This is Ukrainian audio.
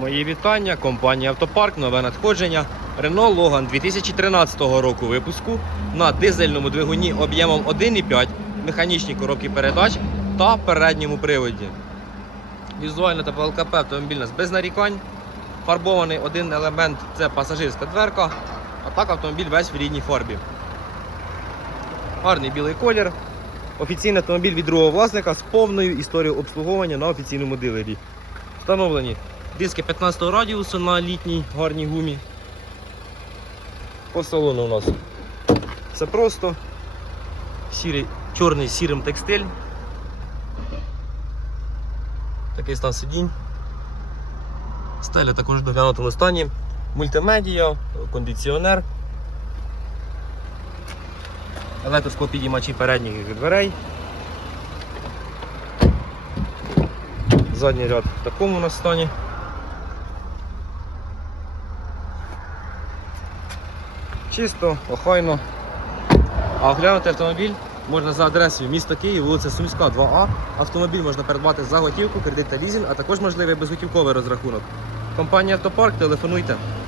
Мої вітання, компанія Автопарк, нове надходження. Renault Logan 2013 року випуску на дизельному двигуні об'ємом 1,5, механічній коробці передач та передньому приводі. Візуально та по ЛКП автомобіль нас без нарікань. Фарбований один елемент це пасажирська дверка, а так автомобіль весь в рідній фарбі. Гарний білий колір. Офіційний автомобіль від другого власника з повною історією обслуговування на офіційному дилері. Встановлені диски 15 радіусу на літній гарній гумі. По салону у нас все просто. Сірий, чорний з сірим текстиль. Такий стан сидінь. Стеля також в доглянутому стані. Мультимедіа, кондиціонер. Електросклопідіймачі передніх дверей. Задній ряд в такому у нас стані. Чисто, охайно. А оглянути автомобіль можна за адресою міста Київ, вулиця Сумська, 2А. Автомобіль можна придбати за готівку, кредит та лізінг, а також можливий безготівковий розрахунок. Компанія Автопарк, телефонуйте.